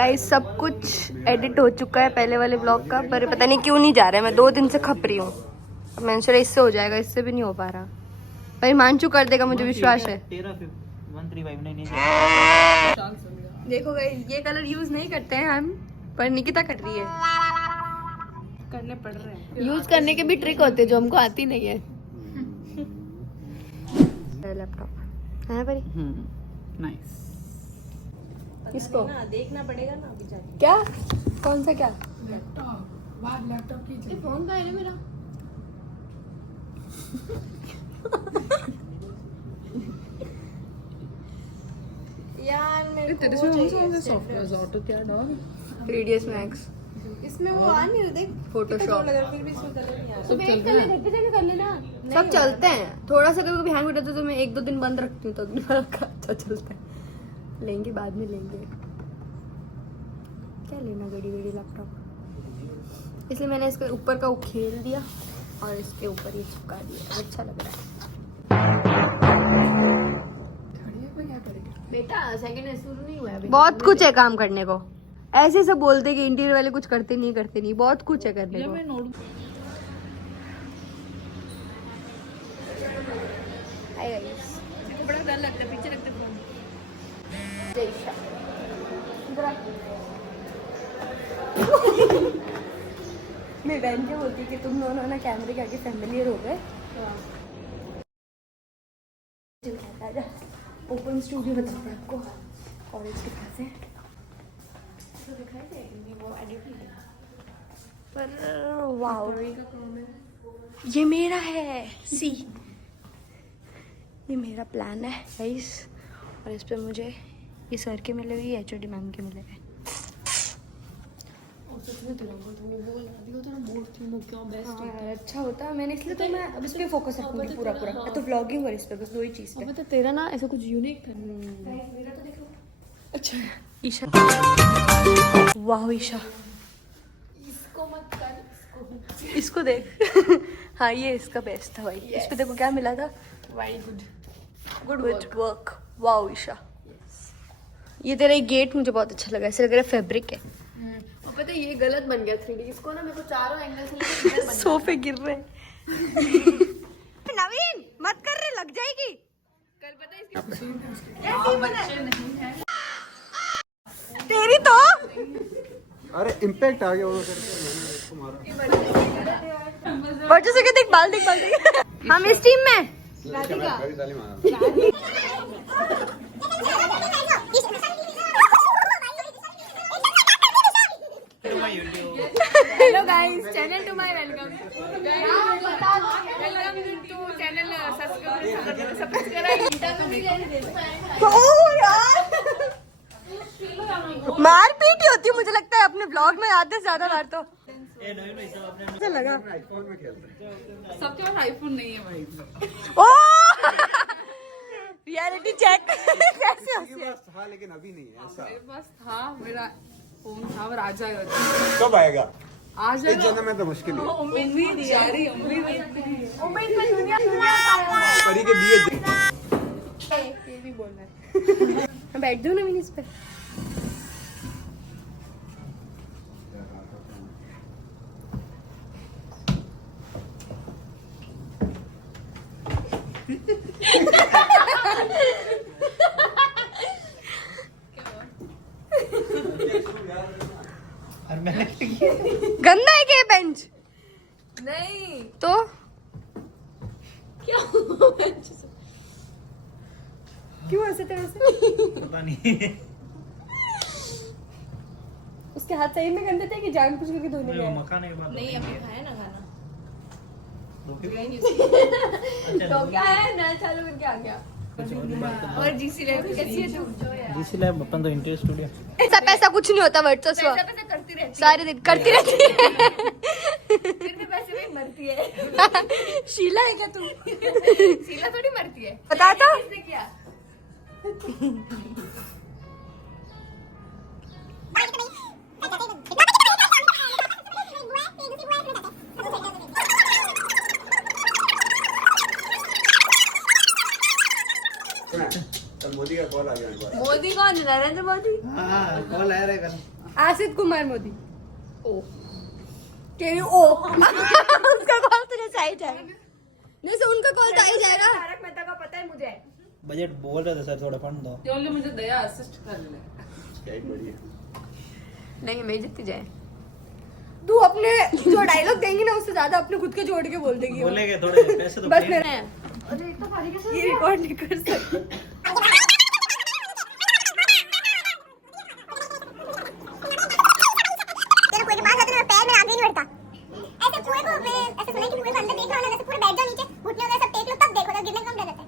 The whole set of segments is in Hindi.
गाइस सब कुछ एडिट हो चुका है पहले वाले ब्लॉग का, पर पता नहीं क्यों नहीं जा रहा है। मैं 2 दिन से खप रही हूँ। मैंने सोचा इससे हो जाएगा, इससे भी नहीं हो पा रहा। पर हिमांशु कर देगा, मुझे विश्वास है। देखो गाइस, ये कलर यूज नहीं करते हैं हम, पर निकिता कर रही है। करने पड़ रहे हैं। यूज करने के भी ट्रिक होते हैं जो हमको आती नहीं है। लैपटॉप है परी। नाइस। किसको देखना पड़ेगा ना अभी जाके। क्या? कौन सा क्या? लैपटॉप। वाह लैपटॉप की फोन का है ना मेरा। यार मेरे तेरे को से वो कौन सा सॉफ्टवेयर ऑटो क्या डॉग 3ds Max, इसमें वो आ नहीं रहा देख फोटोशॉप फिर भी इसमें कलर नहीं आ रहा। सब चलते हैं। कर लेना। सब चलते हैं। थोड़ा सा कभी हैंग होता तो मैं 1-2 दिन बंद रखती हूँ, तो अगली बार का अच्छा चलता है। लेंगे बाद में लेंगे। क्या लेना गड़ी लैपटॉप, इसलिए मैंने इसके ऊपर का उखेल दिया और इसके ऊपर ये चिपका दिया। अच्छा लग रहा है। बेटा सेकंड शुरू नहीं हुआ है। बहुत कुछ है काम करने को। ऐसे सब बोलते कि इंटीरियर वाले कुछ करते नहीं। बहुत कुछ है करने को। हाय गाइस, मेरे को बड़ा डर लगता है, पीछे रखते फोन। मेरी बहन क्या बोलती है कि तुम दोनों ना कैमरे के आगे फैमिलियर हो गए। ओपन स्टूडियो बताते हैं आपको कॉलेज के पास है। तो दिखाई देगी वो एडिट नहीं है, पर वाओ ये मेरा है। सी ये मेरा प्लान है गाइस, और इस पे मुझे ये सर के मिले हुए, ये एचओडी मैम के मिले हुए। अच्छा होता है, मैंने इसलिए तो मैं अब इस पे फोकस रखूंगी पूरा। मैं तो व्लॉगिंग और इस पे बस 2 ही चीज पे। तेरा ना ऐसा कुछ यूनिक करना। मेरा तो देखो। अच्छा ईशा, वाह ईशा, इसको मत कर, इसको देख। हाँ ये इसका बेस्ट था भाई। इस पे देखो क्या मिला था। Very good work. Wow Isha, ये तेरा गेट मुझे बहुत अच्छा लगा। ऐसा लग रहा है फैब्रिक है। और पता है ये गलत बन गया 3D। इसको ना मेरे को चारों एंगल से लेके इधर बनना सोफे गिर रहे हैं। नवीन मत कर रहे, लग जाएगी। कल पता है इसके बच्चे नहीं है तेरी तो अरे इम्पैक्ट आ गया वो करके बच्चों से कहते बाल देख। हम इस टीम में hello guys, channel to my welcome to channel subscribe. मार पीट ही होती है मुझे लगता है अपने ब्लॉग में आधे से ज्यादा बार। तो ऐसा लगा आईफोन में खेलते हैं। सबके पास आईफोन नहीं है भाई। ओ रियलिटी चेक कैसे हो मेरे पास था लेकिन अभी नहीं है ऐसा। मेरे पास था, मेरा फोन था और आ जाएगा। कब आएगा? आ इस जाएगा। जन्म में तो मुश्किल है। उम्मीद जा रही है, उम्मीद पे दुनिया परी के दिए ये भी बोलना है। मैं बैठ दूं ना मैंने इस पे। गंदा है क्या बेंच? नहीं तो क्या हुआ? क्यों ऐसे तेरे से? पता नहीं। उसके हाथ सही में गंदे थे कि जानबूझ करके धोने गए? मकान के बाद नहीं अभी खाया ना खाना। तो क्या है, नल चालू करके आ गया। और जीसी लैब कैसी है तू? जीसी लैब अपन तो इंटीरियर स्टूडियो। ऐसा पैसा कुछ नहीं होता वर्चस्व, पैसा पैसा करती रहती सारे दिन करती रहती है। है, फिर भी पैसे में मरती है। शीला है क्या तू? शीला थोड़ी मरती है। बता तो। किसने किया? कल मोदी का कॉल आ गया दोबारा। मोदी कौन? नरेंद्र मोदी? हाँ कॉल आया रहेगा। आसिफ कुमार मोदी। ओ तेरी ओ उनका कॉल तुझे सही जाएगा। नहीं सर उनका कॉल तो आ ही जाएगा। तारक मेहता का पता है मुझे। बजट बोल रहे थे सर थोड़ा फंड दो। ओनली मुझे दया असिस्ट कर ले। क्या ही बढ़िया। नहीं मैं जीती जाए। तू अपने जो डायलॉग देंगी ना उससे ज्यादा अपने खुद के जोड़ के बोल देगी। बोलेंगे थोड़े पैसे तो बस pay- मेरा अरे इतना भारी कैसे? ये रिकॉर्ड नहीं कर सकते। तेरे कुएं के पास जाते ना पैर में आगे नहीं बढ़ता। ऐसे कुएं को मैं ऐसे सुना है कि कुएं के अंदर देखना वाला जैसे पूरे बैठ जाओ नीचे घुटने वगैरह सब टेक लो तब देखो, तब गिरने का कम डर रहता है।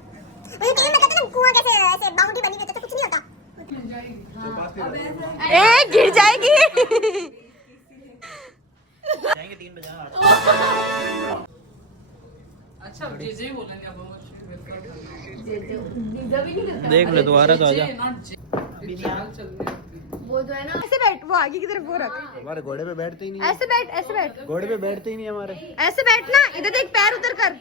मुझे टीवी में कहते ना कुआं कैसे ऐसे बाउंड्री बनी हुई है तो कुछ नहीं होता। ए गिर जाएगी। जाएंगे 3 बजे। अच्छा जे बोलेंगे अब देख ले दोबारा तो आजा। वो जो है ना ऐसे बैठ, वो आगे की तरफ वो रख। हमारे घोड़े पे बैठते ही नहीं है। ऐसे बैठ, ऐसे बैठ, घोड़े पे बैठते ही नहीं है हमारे। ऐसे बैठना। इधर देख, पैर उधर कर।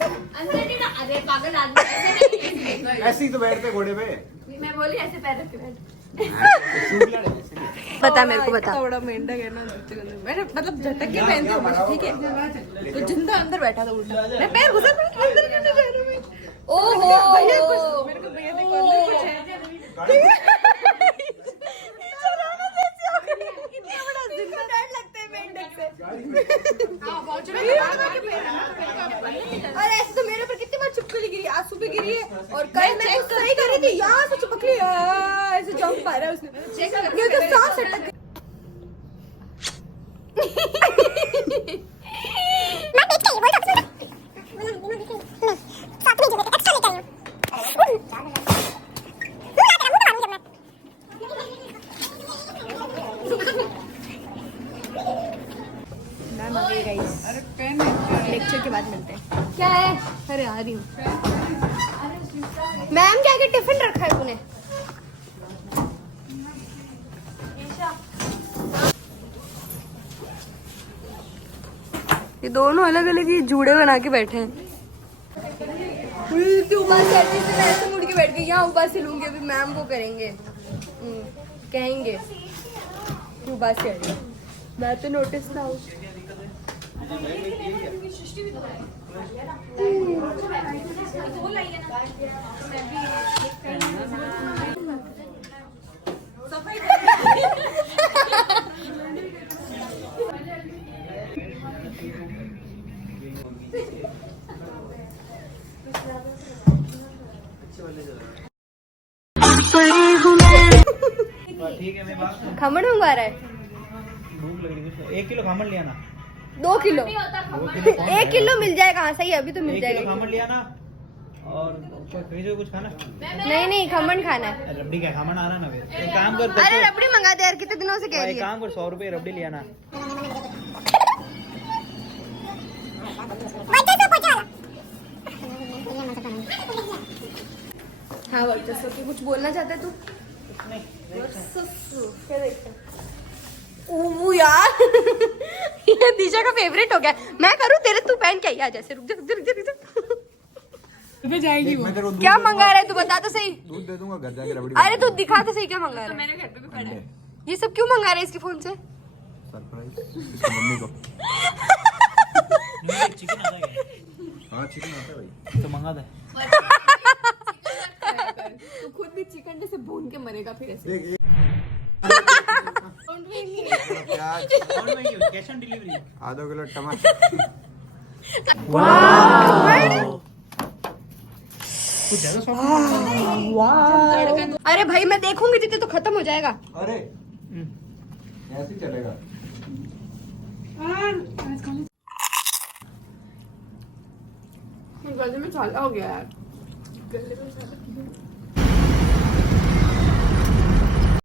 अरे पागल आदमी ऐसे नहीं। ऐसे ही तो बैठते घोड़े पे। मैं बोली ऐसे पैर रख के बैठ। बता मेरे को बता। थोड़ा मेंढक है ना, मैंने मतलब झटक के पहनती हूँ बस, ठीक है। तो जिंदा अंदर बैठा था उल्टा, मैं पैर घुसा पड़ा अंदर क्यों नहीं जा रहा मैं? ओहो भैया कुछ मेरे को भैया देखो अंदर कुछ है। इतना बड़ा जिंदा डर लगता है मेंढक से। अरे ऐसे तो मेरे ऊपर कितनी बार चिपकली गिरी, आंसू पे गिरी है। और कल मैं चेक सही कर रही थी, यहाँ से चिपकली ऐसे जंप आ रहा है उसने। चेक कर ये तो सांस अटक गई। मैं देख के बोल सकती हूँ। साथ में जो एक्स्ट्रा लेकर आई हूँ। मैम आ गई गाइस। अरे पेन लेक्चर के बाद मिलते हैं। क्या है? अरे आ रही हूँ। मैम क्या क्या टिफिन रखा है तूने? ये दोनों अलग अलग ही जूड़े बना के बैठे हैं। ऊपर से ऐसे मुड़ के बैठ गई। यहाँ ऊपर से लूंगी, अभी मैम को करेंगे, कहेंगे ऊपर से। मैं तो नोटिस ना हूँ। ठीक है मैं बात खमण मंगवा रहा है। भूख लग रही है। 1 किलो खामन लिया ना। 2 किलो 1 किलो मिल जाएगा। हाँ सही है, अभी तो मिल 1 किलो जाएगा। खामन लिया ना। और फ्रिज में कुछ खाना। नहीं नहीं खमण खाना है। रबड़ी का खामन आ रहा ना फिर। एक काम कर अरे रबड़ी मंगा दे यार, कितने दिनों से कह रही एक है। काम कर 100 रुपए रबड़ी लिया ना। हाँ वर्चस्व की कुछ बोलना चाहता है तू? क्या देखता है? ओह यार ये दिशा का फेवरेट हो गया। मैं करूँ तेरे, तू पहन के आई। आ जैसे रुक जा रुक जा रुक जा रुक जा। जाएगी मैं तेरे को दूध क्या दे मंगा रहा है तू? बता तो सही। दूध दे दूंगा घर जाके रबड़ी। अरे तू दिखा तो सही क्या मंगा रहा है। मेरे घर पे भी पड़ा है। ये सब क्यों मंगा रहा है इसके फोन से? सरप्राइज इसकी मम्मी को। चिकन आता है हाँ चिकन आता है भाई। तो मंगा दे। तू खुद भी चिकन जैसे भून के मरेगा फिर ऐसे। देख प्याज, कैश ऑन डिलीवरी। आधा किलो टमाटर। कुछ ज्यादा सॉफ्ट। अरे भाई मैं देखूंगी जितने तो खत्म हो जाएगा। अरे ऐसे ही चलेगा। गले में छाला हो गया यार। गले में छाला।